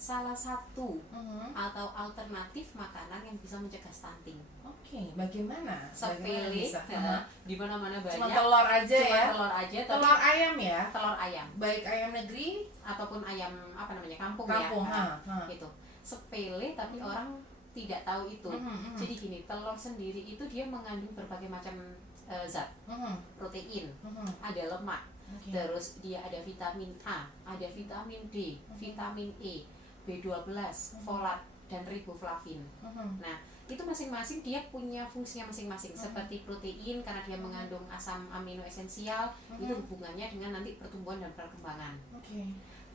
salah satu atau alternatif makanan yang bisa mencegah stunting. Oke, bagaimana? Sepele, di mana-mana banyak. Cuma telur aja ya. Telur aja. Telur ayam ya. Telur ayam. Baik ayam negeri ataupun ayam kampung ya. Gitu. Sepele tapi orang tidak tahu itu. Jadi gini, telur sendiri itu dia mengandung berbagai macam zat, protein, ada lemak. Terus dia ada vitamin A, ada vitamin D, vitamin E, B12, folat, dan riboflavin. Nah, itu masing-masing dia punya fungsinya masing-masing. Seperti protein karena dia mengandung asam amino esensial, itu hubungannya dengan nanti pertumbuhan dan perkembangan.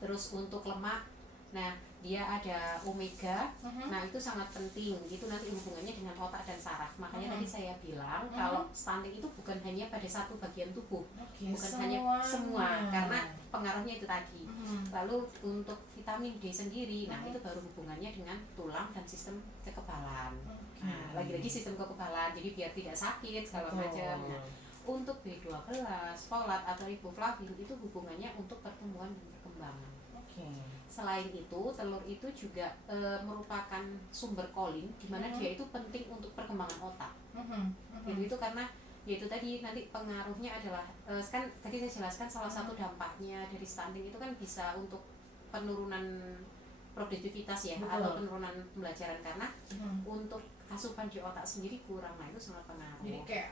Terus untuk lemak, nah dia ada omega, nah itu sangat penting, itu nanti hubungannya dengan otak dan saraf. Makanya tadi saya bilang kalau stunting itu bukan hanya pada satu bagian tubuh, bukan hanya semua, karena pengaruhnya itu tadi. Lalu untuk vitamin D sendiri, nah itu baru hubungannya dengan tulang dan sistem kekebalan. Nah, lagi-lagi sistem kekebalan, jadi biar tidak sakit segala macam. Nah, untuk B12, folat atau riboflavin itu hubungannya untuk pertumbuhan dan perkembangan. Selain itu, telur itu juga merupakan sumber kolin, di mana dia itu penting untuk perkembangan otak. Itu karena yaitu tadi nanti pengaruhnya adalah kan tadi saya jelaskan salah satu dampaknya dari stunting itu kan bisa untuk penurunan produktivitas ya. Betul. Atau penurunan pembelajaran karena untuk asupan di otak sendiri kurang, nah itu sangat pengaruh. Jadi kayak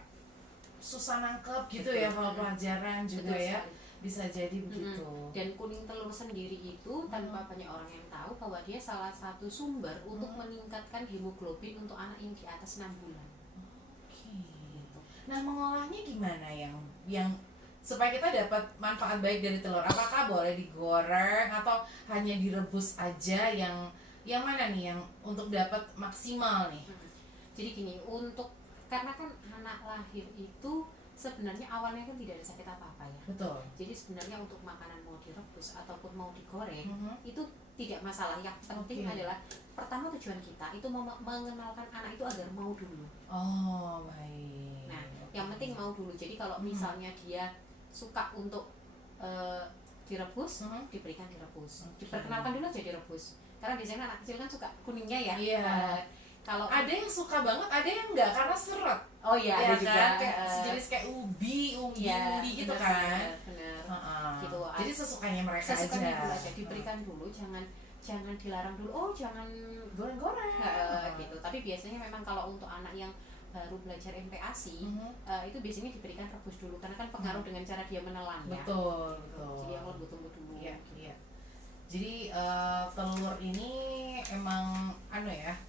susah nangkep gitu. Betul. Ya kalau pelajaran juga. Betul, ya sekali. Bisa jadi begitu. Dan kuning telur sendiri itu tanpa banyak orang yang tahu bahwa dia salah satu sumber untuk meningkatkan hemoglobin untuk anak yang di atas 6 bulan. Gitu. Nah, mengolahnya gimana yang supaya kita dapat manfaat baik dari telur? Apakah boleh digoreng atau hanya direbus aja? Yang mana nih yang untuk dapat maksimal nih? Jadi gini, karena kan anak lahir itu sebenarnya awalnya kan tidak ada sakit apa-apa ya. Betul. Jadi sebenarnya untuk makanan mau direbus ataupun mau digoreng itu tidak masalah. Yang penting adalah pertama tujuan kita itu mengenalkan anak itu agar mau dulu. Oh, baik. Nah, yang penting mau dulu. Jadi kalau misalnya dia suka untuk direbus, diberikan direbus. Diperkenalkan dulu aja direbus. Karena biasanya anak kecil kan suka kuningnya ya. Iya. Kalau ada yang suka banget, ada yang enggak karena seret. Oh iya, ya ada juga kan? Kayak sejenis kayak ubi gitu kan. Bener. Gitu. Jadi sesukanya mereka aja. Diberikan dulu, jangan dilarang dulu. Oh, jangan goreng-goreng. Gitu. Tapi biasanya memang kalau untuk anak yang baru belajar MPASI, itu biasanya diberikan rebus dulu karena kan pengaruh dengan cara dia menelan ya. Betul. Jadi yang lembut-lembut dulu. Iya. Jadi telur ini emang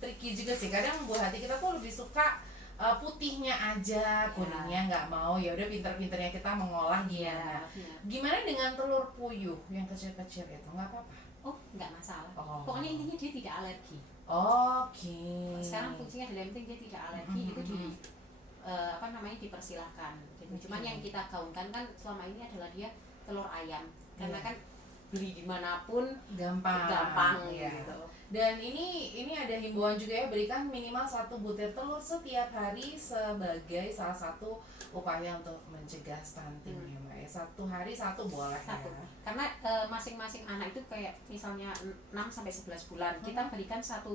tricky juga sih. Kadang buah hati kita tuh lebih suka putihnya aja, kuningnya nggak mau. Ya udah pinter-pinternya kita mengolah gimana. Gimana dengan telur puyuh yang kecil-kecil itu? Nggak apa-apa? Oh, nggak masalah. Pokoknya intinya dia tidak alergi. Sekarang fungsinya adalah yang penting dia tidak alergi. Itu dipersilahkan. Cuman yang kita gaungkan kan selama ini adalah dia telur ayam. Karena kan beli dimanapun gampang gitu. Dan ini ada himbauan juga ya, berikan minimal 1 butir telur setiap hari sebagai salah satu upaya untuk mencegah stunting ya Mbak ya. 1 hari 1 boleh ya. Karena masing-masing anak itu kayak misalnya 6-11 bulan kita berikan 1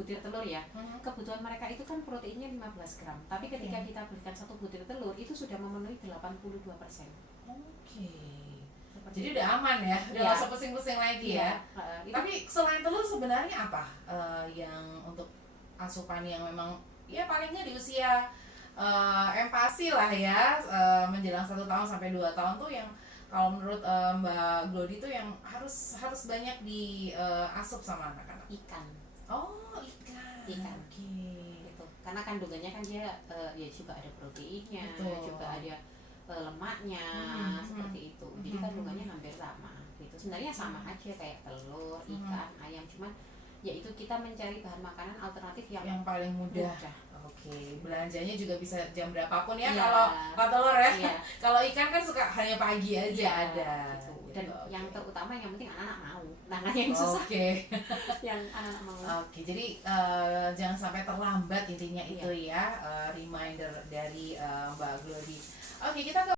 butir telur ya. Kebutuhan mereka itu kan proteinnya 15 gram. Tapi ketika kita berikan 1 butir telur itu sudah memenuhi 82%. Jadi udah aman ya, udah nggak usah pusing-pusing lagi ya. Tapi selain telur sebenarnya apa yang untuk asupan yang memang ya palingnya di usia MPASI lah ya, menjelang 1 tahun sampai 2 tahun tuh yang kalau menurut Mbak Glody tuh yang harus banyak diasup sama anak-anak? Ikan. Ikan. Gitu. Karena kandungannya kan dia ya juga ada proteinnya, juga ada lemaknya, seperti itu. Jadi kandungannya hampir sama gitu. Sebenarnya sama aja kayak telur, ikan, ayam, cuman yaitu kita mencari bahan makanan alternatif yang paling mudah. Belanjanya juga bisa jam berapapun ya. Kalau telur ya. Kalau ikan kan suka hanya pagi aja ada. Gitu. Dan yang terutama yang penting anak-anak mau. Nah, yang susah. Yang anak-anak mau. Jadi jangan sampai terlambat intinya itu ya. Reminder dari Mbak Glody. Kita ke